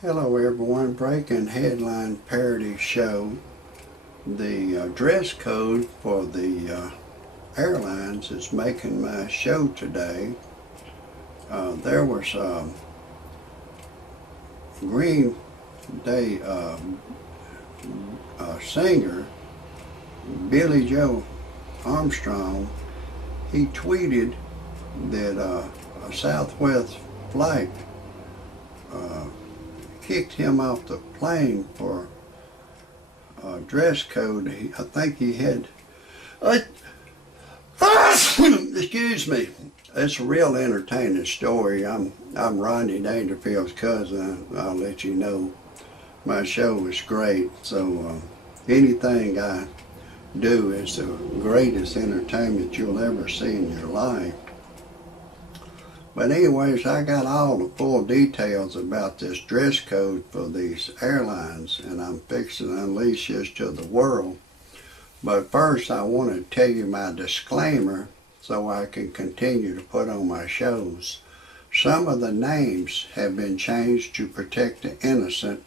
Hello everyone, breaking headline parody show. The dress code for the airlines is making my show today. There was a Green Day singer, Billy Joe Armstrong. He tweeted that a Southwest flight kicked him off the plane for dress code. I think he had. Excuse me. It's a real entertaining story. I'm Rodney Dangerfield's cousin. I'll let you know my show is great. So anything I do is the greatest entertainment you'll ever see in your life. But anyways, I got all the full details about this dress code for these airlines, and I'm fixing to unleash this to the world. But first, I want to tell you my disclaimer so I can continue to put on my shows. Some of the names have been changed to protect the innocent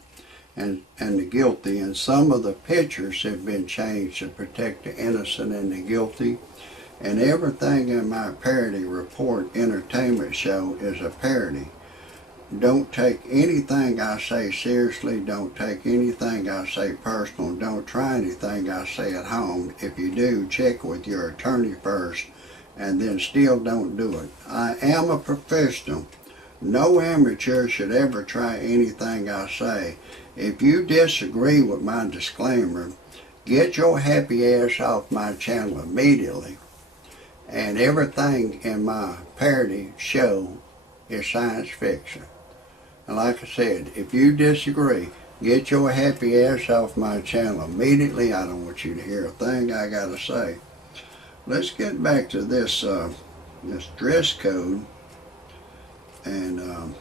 and the guilty, and some of the pictures have been changed to protect the innocent and the guilty. And everything in my parody report entertainment show is a parody. Don't take anything I say seriously. Don't take anything I say personal. Don't try anything I say at home. If you do, check with your attorney first, and then still don't do it. I am a professional. No amateur should ever try anything I say. If you disagree with my disclaimer, get your happy ass off my channel immediately. And everything in my parody show is science fiction. And like I said, if you disagree, get your happy ass off my channel immediately. I don't want you to hear a thing I gotta say. Let's get back to this this dress code. And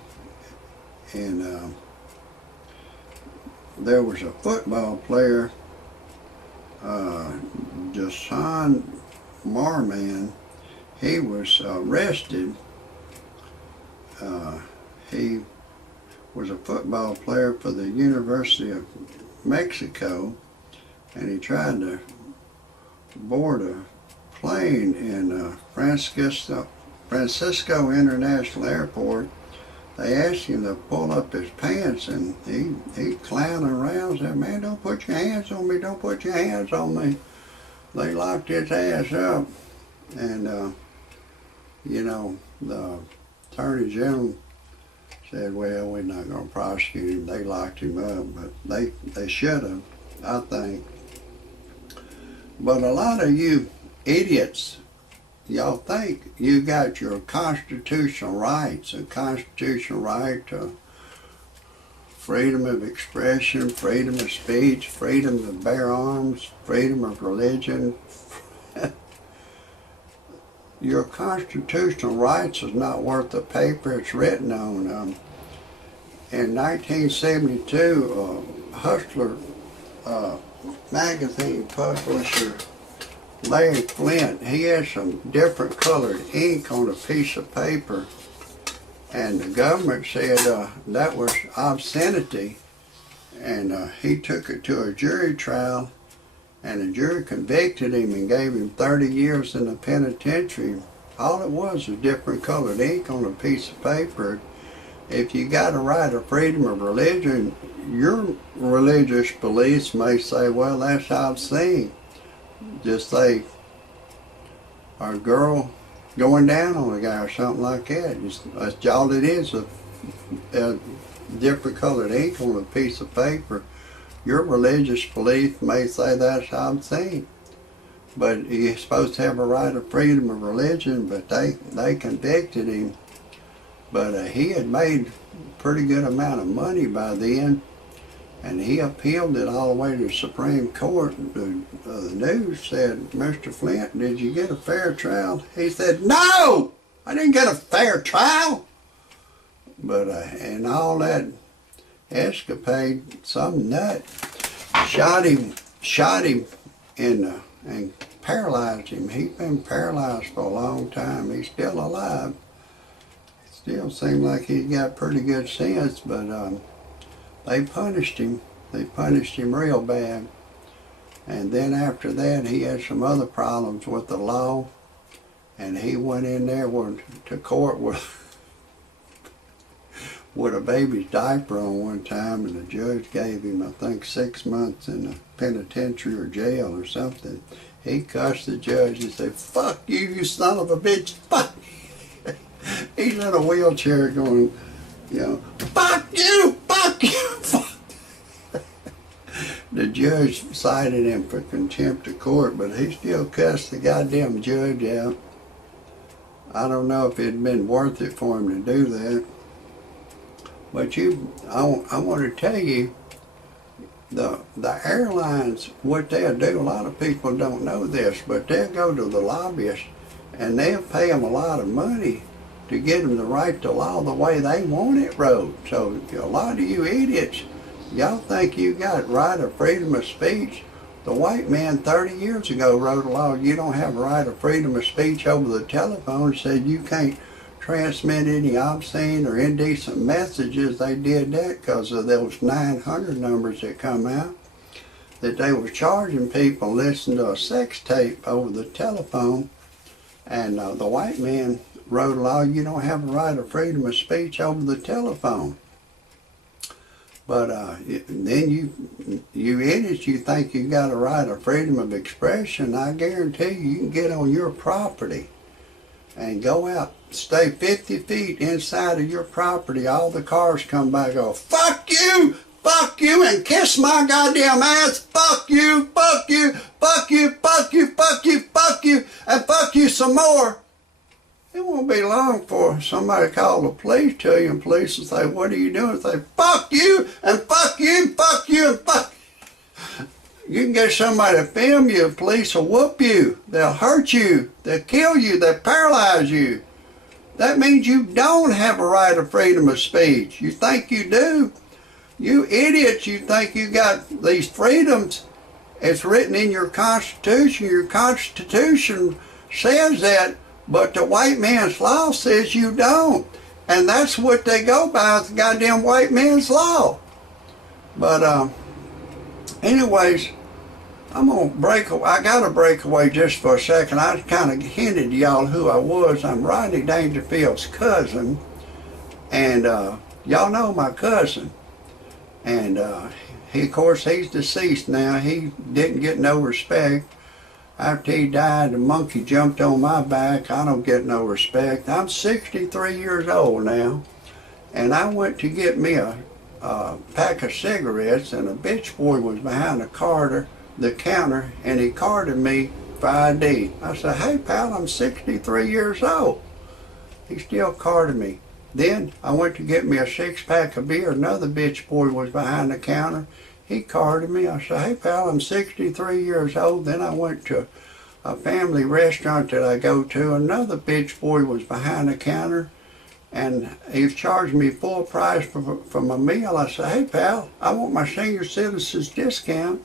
there was a football player, Jason Marman. He was arrested. He was a football player for the University of Mexico, and he tried to board a plane in Francisco International Airport. They asked him to pull up his pants, and he clowned around, said, "Man, don't put your hands on me, don't put your hands on me." They locked his ass up, and you know, the Attorney General said, well, we're not going to prosecute him. They locked him up, but they should have, I think. But a lot of you idiots, y'all think you got your constitutional rights, a constitutional right to freedom of expression, freedom of speech, freedom to bear arms, freedom of religion. Your constitutional rights is not worth the paper it's written on. In 1972, Hustler magazine publisher Larry Flint, he had some different colored ink on a piece of paper, and the government said that was obscenity, and he took it to a jury trial, and the jury convicted him and gave him 30 years in the penitentiary. All it was different colored ink on a piece of paper. If you got a right of freedom of religion, your religious beliefs may say, well, that's obscene. Just say, a girl going down on a guy or something like that. That's all it is, a different colored ink on a piece of paper. Your religious belief may say that's obscene, but you're supposed to have a right of freedom of religion, but they convicted him. But he had made a pretty good amount of money by then, and he appealed it all the way to the Supreme Court. The news said, Mr. Flint, did you get a fair trial? He said, no, I didn't get a fair trial. But and all that escapade, some nut shot him and paralyzed him. He's been paralyzed for a long time. He's still alive. It still seems like he's got pretty good sense, but they punished him. They punished him real bad. And then after that, he had some other problems with the law. And he went in there to court with a baby's diaper on one time, and the judge gave him, I think, 6 months in a penitentiary or jail or something. He cussed the judge and said, "Fuck you, you son of a bitch, fuck." He's in a wheelchair going, "Fuck you, fuck you, fuck." The judge cited him for contempt of court, but he still cussed the goddamn judge out. I don't know if it'd been worth it for him to do that. But I want to tell you, the airlines, what they'll do, a lot of people don't know this, but they'll go to the lobbyists and they'll pay them a lot of money to get them to write the law the way they want it wrote. So a lot of you idiots, y'all think you got right of freedom of speech. The white man 30 years ago wrote a law, you don't have a right of freedom of speech over the telephone, said you can't transmit any obscene or indecent messages. They did that because of those 900 numbers that come out, that they were charging people listening to a sex tape over the telephone. And the white man wrote a law, you don't have a right of freedom of speech over the telephone. But then you idiots, you think you got a right of freedom of expression. I guarantee you can get on your property and go out, stay 50 feet inside of your property. All the cars come by and go, "Fuck you, and kiss my goddamn ass, fuck you, fuck you, fuck you, fuck you, fuck you, fuck you, and fuck you some more." It won't be long for somebody call the police to you, and police will say, "What are you doing?" Say, "Fuck you, and fuck you, and fuck you, and fuck." You can get somebody to film you, the police will whoop you, they'll hurt you, they'll kill you, they'll paralyze you. That means you don't have a right of freedom of speech. You think you do. You idiots, you think you got these freedoms. It's written in your Constitution. Your Constitution says that, but the white man's law says you don't. And that's what they go by, is the goddamn white man's law. But anyways, I'm going to break away. I got to break away just for a second. I kind of hinted to y'all who I was. I'm Rodney Dangerfield's cousin. And y'all know my cousin. And he, of course, he's deceased now. He didn't get no respect. After he died, the monkey jumped on my back. I don't get no respect. I'm 63 years old now. And I went to get me a pack of cigarettes, and a bitch boy was behind the counter, and he carded me for ID. I said, "Hey pal, I'm 63 years old." He still carded me. Then I went to get me a 6-pack of beer. Another bitch boy was behind the counter. He carded me. I said, "Hey pal, I'm 63 years old." Then I went to a family restaurant that I go to. Another bitch boy was behind the counter, and he was charging me full price for my meal. I said, "Hey pal, I want my senior citizens discount."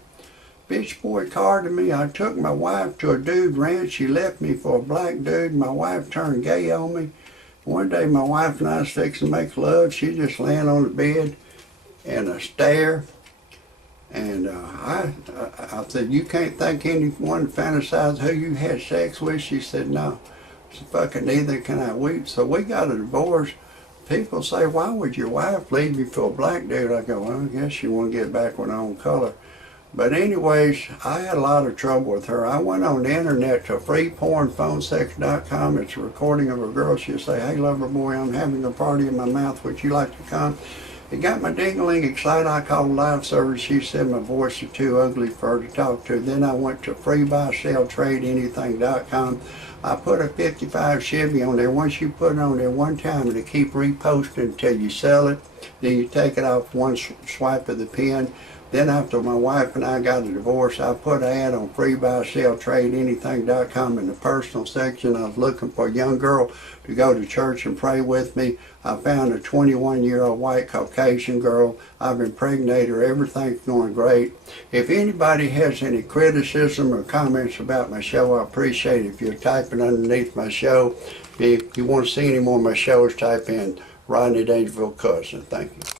Bitch boy carded me. I took my wife to a dude ranch. She left me for a black dude. My wife turned gay on me. One day my wife and I was fixing to make love. She just laying on the bed in a stare. And I said, "You can't think anyone fantasized who you had sex with?" She said, "No." I said, "Fucking neither can I." So we got a divorce. People say, "Why would your wife leave you for a black dude?" I go, "Well, I guess she want to get back with her own color." But anyways, I had a lot of trouble with her. I went on the internet to freepornphonesex.com. It's a recording of a girl. She'll say, "Hey, lover boy, I'm having a party in my mouth. Would you like to come?" It got my ding-a-ling excited. I called live service. She said my voice is too ugly for her to talk to. Then I went to freebuyseltradeanything.com. I put a 55 Chevy on there. Once you put it on there one time, it'll keep reposting until you sell it. Then you take it off one swipe of the pen. Then after my wife and I got a divorce, I put an ad on freebuyseltradeanything.com in the personal section. I was looking for a young girl to go to church and pray with me. I found a 21-year-old white Caucasian girl. I've impregnated her. Everything's going great. If anybody has any criticism or comments about my show, I appreciate it if you're typing underneath my show. If you want to see any more of my shows, type in Rodney Dangerfield Cousin. Thank you.